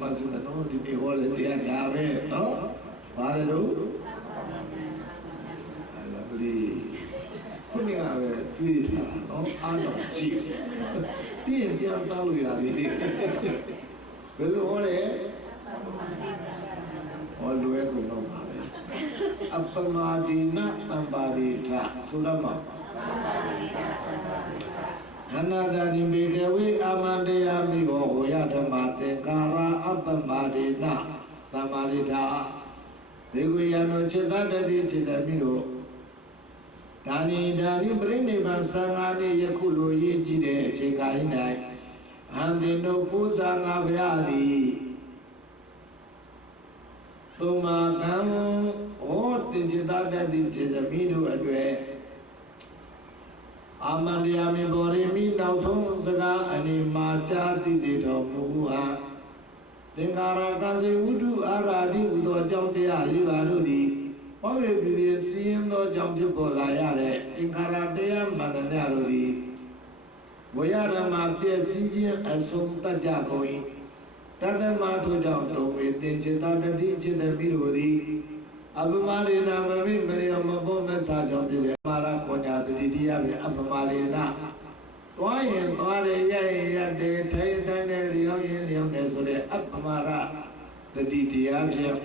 မှတ်ကြည့်နော်ဒီနေ့ဟောတဲ့တရားဒါပဲနော်ဘာလဲတော့အဲ့ဒါပလီခုနကပဲကြည့်တာနော်အားတော့ကြည့်ပြီးရင်ပြန်စားလို့ရတယ်ဘယ်လိုဟောလဲဟောလွယ်ကုန်တော့ပါပဲအပမဒီနာတံပါရိထသုဒ္ဓမအနာဒာနိမေကဝေအာမန္တယာမိဘောဟောယဓမ္မသင်္ကာ ရအပမဒီနာတံပါရိထဘေကွေယံတို့จิตတတိจิตမိတို့ဒါနိဒါနိပြိနိဗ္ဗာန်သံဃာနေယခုလိုရည်ကြည်တဲ့အချိန်ကာလ၌အန္တိတို့ပူဇာငါဗျာသည်သုံးမာကံဟောတင်จิตတတိจิตမိတို့အတွေ့အာမန္တယာမိဘောရိမိနောက်ဆုံးစကားအနေမှာကြားသိစေတော်မူဟာ သင်္ကာရကာစီဝိတုအာရာတိဟူသောအကြောင်းတရား၄ပါးတို့သည်ဟောရပြည့်ပြည့်စည်ရင်သောကြောင့်ဖြစ်ပေါ်လာရတဲ့သင်္ကာရတရားမှန်တရားတို့သည်ဝရဓမ္မပြည့်စည်ခြင်းအဆုံးတတ်ကြကုန်၏တတ္တမထိုကြောင့်တုံဝေသင်္ချေတတတိจิตမိတို့သည်အပမရေနာမမိမလျောမဘောမဆာကြောင့်ဖြစ်ရပါရခေါ်ကြတတိယဖြင့်အပမရေနာ သွားရင်သွားတယ်ရရင်ရတယ်ထိုင်တိုင်းနဲ့လျောင်းရင်လျောင်းတယ်ဆိုတဲ့အပမရတတိတရားဖြင့်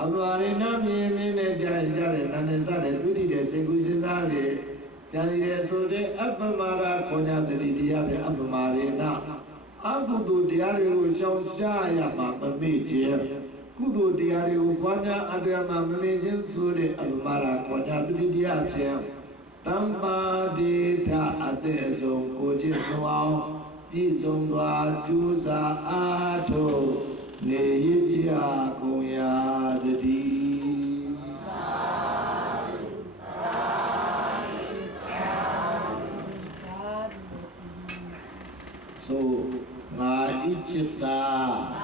အပမရိနာမြင်မြင်နဲ့ကြားရင်ကြားတယ်နာနေစတယ်တွေ့တဲ့စိတ်ကူးစဉ်းစားတယ်ကြားရတဲ့ဆိုတဲ့အပမရကောညာတတိတရားဖြင့်အပမရိနာအကုသိုလ်တရားတွေကိုရှောင်ရှားရမှာမမေ့ခြင်းကုသိုလ်တရားတွေကိုပွားများအတ္တမှာမမေ့ခြင်းဆိုတဲ့အပမရကောညာတတိတရားဖြင့် တမ္ပါတိထအသက်အစုံကိုခြင်းဆုံးအောင်ပြည့်စုံစွာကျူးစာအားထုတ်နေရပြကုန်ရာတည်းဆိုငါဣจิตတာ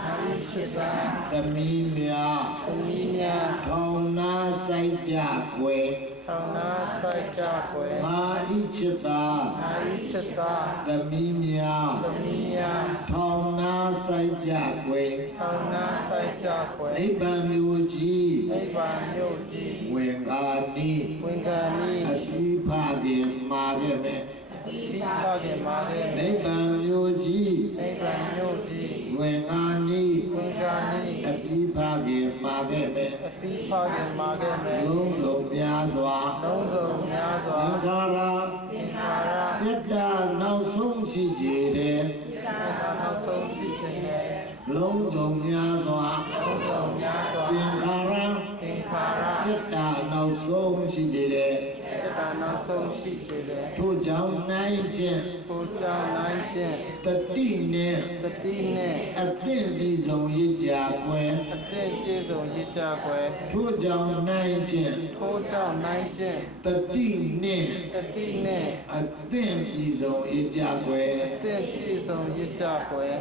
အာယချစ်သာတမီးများသမီးများထောင်နာဆိုင်ကြွယ် ထောင်နာဆိုင်ကြွယ်ငါဣจิตတာအာယချစ်သာတမီးများသမီးများထောင်နာဆိုင်ကြွယ်ထောင်နာဆိုင်ကြွယ်နိဗ္ဗာန်မျိုးကြီးနိဗ္ဗာန်မြို့ကြီးဝင်္ဂာနိဝင်္ဂာနီအပြီးဖခင်မာခဲ့မဲ့ဒီပါခင်မာတဲ့နိဗ္ဗာန်မျိုးကြီးနိဗ္ဗာန်မြို့ကြီးဝင်္ဂာ အပိပါခင်မာတဲ့မယ်လုံးစုံများစွာလုံးစုံများစွာသံဃာရသင်္ခါရမြတ်တာနောက်ဆုံးရှိကြတဲ့ဒါနောက်ဆုံးရှိခြင်းနဲ့လုံးစုံများစွာလုံးစုံများစွာသင်္ခါရသင်္ခါရမြတ်တာနောက်ဆုံးရှိကြတဲ့ ဒါနောက်ဆုံးရှိခြင်းနဲ့ထို့ကြောင့်နိုင်ခြင်းကိုကြောင့်နိုင်ခြင်းတတိနဲ့တတိနဲ့အသင့်ပြီးဆုံးရကြွယ်အသင့်ကျေစုံရစ်ကြွယ်ထို့ကြောင့်နိုင်ခြင်းထိုးကြောင့်နိုင်ခြင်းတတိနဲ့တတိနဲ့အသင့်ပြီးဆုံးရကြွယ်အသင့်ကျေစုံရစ်ကြွယ်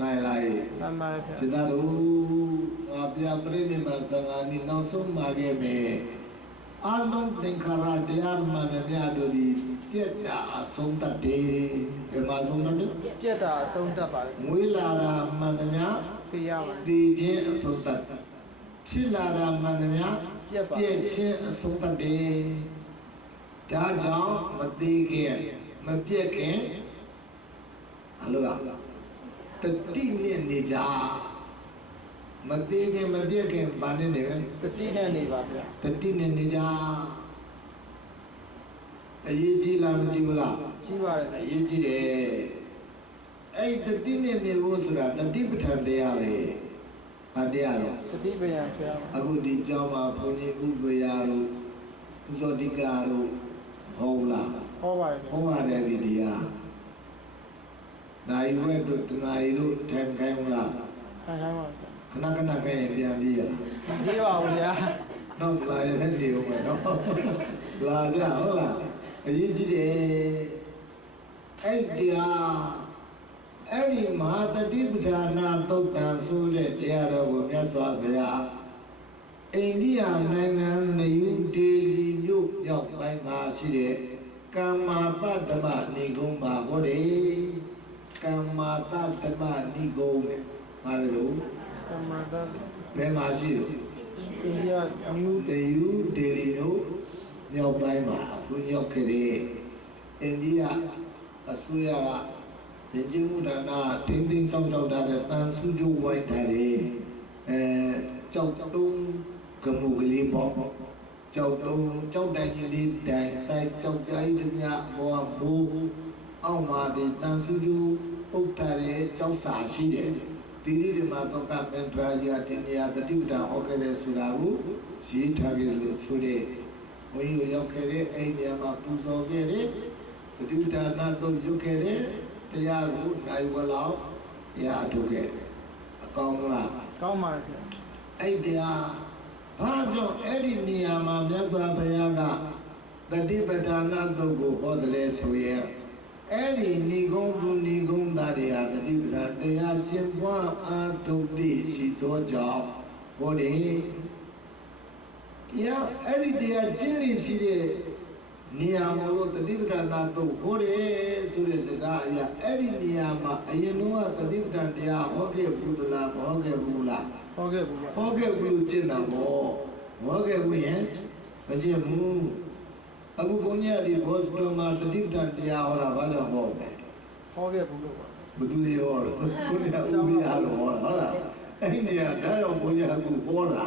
နိုင်လားမှန်ပါဗျာစေတတို့ငါပြပြိနေမှာသံဃာနီနောက်ဆုံးมาခဲ့မယ် အာလုံးသင်္ခါရတရားမှန်မြတ်တို့ဒီပြက်တာအဆုံးတတ်တယ်ဒီမှာဆုံးတတ်တယ်ပြက်တာအဆုံးတတ်ပါလေမွေးလာတာမှန်သမျှသိရပါတည်ခြင်းအဆုံးတတ်ဖြစ်လာတာမှန်သမျှပြက်ပါပြည့်ခြင်းအဆုံးတတ်တယ်ဒါကြောင့်မသေးခင်မပြည့်ခင်အလိုကတတိနဲ့နေကြ မသေးခင်မပြည့်ခင်ဘာနဲ့နေလဲတတိနဲ့နေပါဗျာတတိနဲ့နေကြအရေးကြီးလားမကြီးဘူးလားကြီးပါအလေရေးကြီးတယ်အဲ့ဒီတတိနဲ့နေဖို့ဆိုတာတတိပဋ္ဌာန်တရားပဲဘာတရားတော့တတိပယံဖျားအခုဒီကျောင်းမှာဘုန်းကြီးဥပ္ပယာတို့ဥဇောတိကာတို့ဟောလားဟောပါလေဟောရတယ်ဒီတရားနိုင်ဝဲတို့တနာရီတို့ထန်ခိုင်းမလားခိုင်းခိုင်းပါဗျာ ခဏခဏခိုင်းရင်ပြန်ပြေးရလားဒီပါဦးဗျာနောက်လာရင်လည်းနေဦးမယ်နော်လာကြဟုတ်လားအရေးကြီးတယ်အဲ့ဒီဟာအဲ့ဒီမဟာတတိပဋ္ဌာနာသုတ်တံဆိုတဲ့တရားတော်ကိုမြတ်စွာဘုရားအိန္ဒိယနိုင်ငံနယူဒေလီမြို့မြောက်ပိုင်းမှာရှိတဲ့ကမ္မာပတ္တမဏိဂုံးမှာဟောတယ်ကမ္မာပတ္တမဏိဂုံးနဲ့ဘပါလေလို့ ကမ္ဘာတော့ဘယ်မှာရှိလို့အိန္ဒိယနယူးလေယူဒေလီမျိုးမြောက်ပိုင်းမှာအခုရောက်ခဲ့တဲ့အိန္ဒိယအစိုးရကဒီကျမှုဒါနာတင်းတင်းဆောင်ဆောင်တာနဲ့တန်ဆူဂျိုဝိုင်းတယ်လေအဲကြောက်တုံးကမှုကလေးပေါ့ကြောက်တုံးကြောက်တိုင်ကြီးလေးတိုင်ဆိုင်ကြောက်ကြိုင်းတည်းဘောမိုးအောက်မှာဒီတန်ဆူဂျိုပုတ်တာရဲ့ကြောက်စာရှိတယ် ဒီနေ့ဒီမှာတော့ကပန်ထရာကြီးအတင်းရတတိပ္ပံဟောခဲ့တဲ့ဆိုတာကိုရေးထားကြလို့ဆိုတဲ့ဘုန်းကြီးရောက်ခဲ့တဲ့အဲ့ဒီမှာပူဇော်ခဲ့တဲ့တတိပ္ပံနာတော့ရုပ်ခဲ့တဲ့တရားကိုနိုင်ဝလောက်တရားအထုတ်ခဲ့အကောင်းလားကောင်းပါဗျာအဲ့တရားဘာကြောင့်အဲ့ဒီနေရာမှာမြတ်စွာဘုရားကတတိပဌာနာတုတ်ကိုဟောတယ်လဲဆိုရင် အဲ့ဒီဏိကုံးသူဏိကုံးသားတွေဟာတတိပဌာန်တရားကျင့်ပွားအားထုတ်တိရှိသောကြောင့်ဟောတယ်တရားအဲ့ဒီတရားကျင့်လို့ရှိတဲ့နေရာမှာလို့တတိပဌာနာတုတ်ဟောတယ်ဆိုတဲ့စကားအရာအဲ့ဒီနေရာမှာအရင်တော့တတိပဌာန်တရားဟောခဲ့ဘူးလားမဟောခဲ့ဘူးလားဟုတ်ကဲ့ဘူးဗျာဟောခဲ့ဘူးလို့ကျင့်တာပေါ့ဟောခဲ့ဘူးရင်မကျင့်ဘူး အခုဘုန်းကြီးကဒီဘောစတော်မှာတတိပဌာန်တရားဟောတာဘာကြောင့်ဟောလဲဟုတ်ကဲ့ဘူးလို့ပါဘယ်သူတွေဟောလို့ဘုန်းကြီးကဥပ္ပယလို့ဟောတာဟုတ်လားအဲ့ဒီနေရာဒါကြောင့်ဘုန်းကြီးကအခုဟောတာ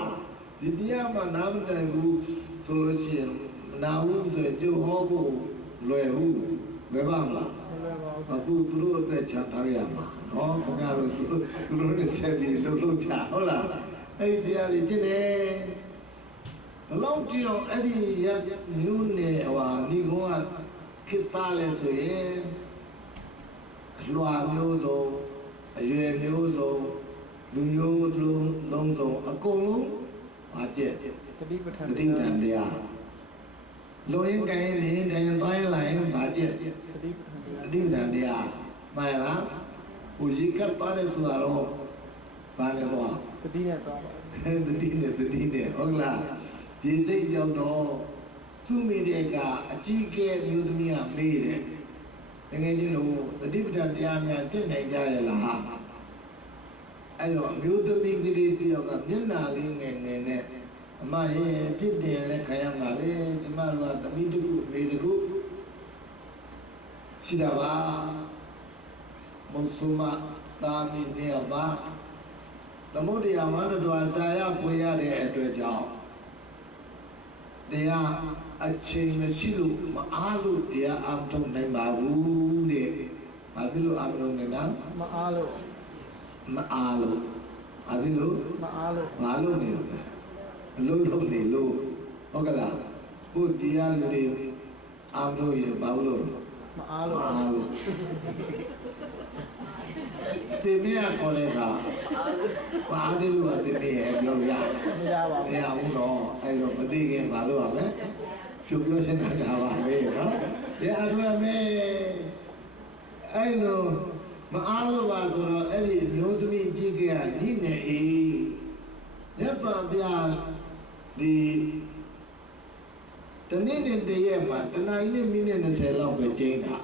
ဒီတရားမှာနားမလည်ဘူးဆိုလို့ရှိရင်မနာဘူးဆိုရင်ကြိုဟောဖို့လွယ်ဘူးဘယ်ပါမလားဟုတ်လည်းပါဟုတ်အခုသူတို့အတွက်ချထားရမှာနော်ခင်ဗျားတို့သူတို့သူတို့နဲ့ဆက်ပြီးလှုပ်လှုပ်ချဟုတ်လားအဲ့ဒီတရားလေးတင်တယ် ဘလောက်ကြည့်အောင်အဲ့ဒီရမျိုးနဲ့ဟိုဏီကုန်းကခစ်စားလဲဆိုရင်လွာမျိုးစုံအရွယ်မျိုးစုံလူမျိုးလုံးလုံးစုံအကုန်လုံးပါကျက်တတိပဋ္ဌာန်တတိတန်တရားလိုရင်းကရင်နေတိုင်းသွားရင်လာရင်ပါကျက်တတိပဋ္ဌာန်တရားအတိပ္ပံတရားမှန်လားဟိုရေကပ်သွားတယ်ဆိုတာတော့ဘာလဲဟောတတိနဲ့သွားပါတတိနဲ့တတိနဲ့ဟုတ်လား ဒီစိတ်ရောက်တော့သူ့မိတဲ့ကအကြီးကဲမျိုးသမီးကမေးတယ်တကယ်ချင်းလို့တတိပ္ပံတရားများသိနိုင်ကြရလားဟာအဲ့တော့မျိုးသမီးကလေးတယောက်ကမျက်နှာလေးငယ်ငယ်နဲ့အမရဲ့ဖြစ်တယ်လဲခံရမှာလေကျမတို့ကသမီးတစ်ခုမေတစ်ခုရှိတာပါမုဆုမသာမီနေပါသမုဒ္ဒရာဝန္တတော်ဇာယပွေရတဲ့အတွက်ကြောင့် တရားအချိန်မရှိလို့မအားလို့တရားအထုံနိုင်ပါဘူးတဲ့။ဘာဖြစ်လို့အထုံနိုင်လားမအားလို့မအားလို့ဘာဖြစ်လို့မအားလို့မအားလို့နေလို့လဲအလုံးလုံးနေလို့ဟုတ်ကလားဘုတရားလူတွေအထုံရင်ဘာလို့မအားလို့အားလို့ တင်မြတ်ခေါ်တဲ့ကဘာတယ်လို့တင်မြတ်ပြောရမရပါမဘူးရဘူးတော့အဲ့တော့မသိခင်ဘာလို့ရလဲဖြုတ်ပြောစင်တာပါပဲနော်ဒီအထွေမဲအဲ့လိုမအားလို့ပါဆိုတော့အဲ့ဒီမျိုးသမီးကြီးကညနေအေးမြတ်စွာဘုရားဒီတနေ့နဲ့တရက်မှာတနင်္လာနေ့မိနစ်20လောက်ပဲကျင်းတာ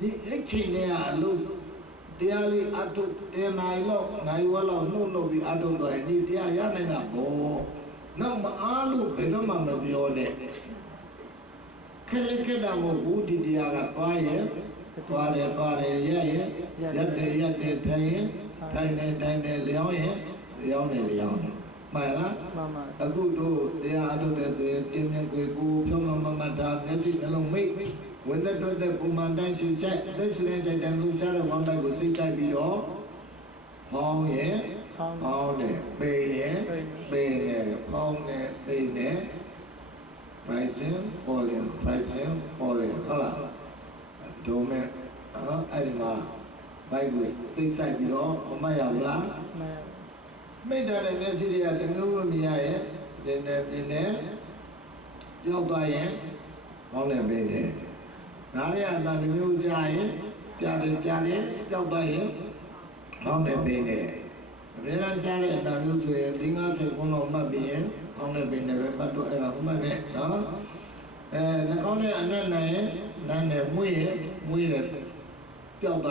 ဒီအချိန်နဲ့အလုပ် တရားလေးအထုတင်နိုင်လောက်နိုင်ဝက်လောက်နှုတ်နှုတ်ပြီးအထုတော့ဒီတရားရနိုင်တာဘောနောက်မအားလို့ဘယ်တော့မှမပြောနဲ့ခက်လက်ခက်တာမဟုတ်ဘူးဒီတရားကသွားရင်သွားတယ်သွားတယ်ရရင်ရက်တယ်ရက်တယ်ထိုင်ရင်ထိုင်တယ်ထိုင်တယ်လျောင်းရင်လျောင်းတယ်လျောင်းတယ်မှန်လားမှန်ပါအခုတို့တရားအထုတ်တဲ့ဆိုရင်တင်းမြတ်ကိုကိုဖြောင်းမှမမတာမျက်စိနှလုံးမိတ် ဝင်တဲ့တော့တဲ့ပုံမှန်တိုင်းရှုချက်သက်ရှင်တဲ့စိတ်တန်လူစားတဲ့ဝမ်းပိုက်ကိုစိတ်ကြိုက်ပြီးတော့ဟောင်းရဲ့ကောင်းဟောင်းနဲ့ပိန်ရဲ့ပိန်နဲ့ဟောင်းနဲ့ပိန်နဲ့ rising falling rising falling ဟုတ်လားဒုမဲ့အဲ့အဲ့ဒီမှာဘိုက်ကိုစိတ်ဆိုင်ပြီးတော့မမတ်ရဘူးလားမဲမိတ်တယ်မျက်စိတွေကတမျိုးမမြင်ရရဲ့ပြင်းနေပြင်းနေကြောက်သွားရင်ကောင်းတယ်ပြင်းတယ် နားရအတန်မျိုးကြားရင်ကြားတယ်ကြားတယ်ကြောက်သွားရင်ကောင်းတယ်ပြင်းတယ်အများအားကြားတဲ့အတန်မျိုးဆိုရင်ဒီ90ခုလောက်မှတ်ပြီးရင်ကောင်းတယ်ပြင်းတယ်ပဲပတ်တော့အဲ့ဒါမှတ်တယ်နော်အဲနှာခေါင်းနဲ့အနက်နဲ့နားနဲ့မွေးရင်မွေးတယ်ပျောက်သွား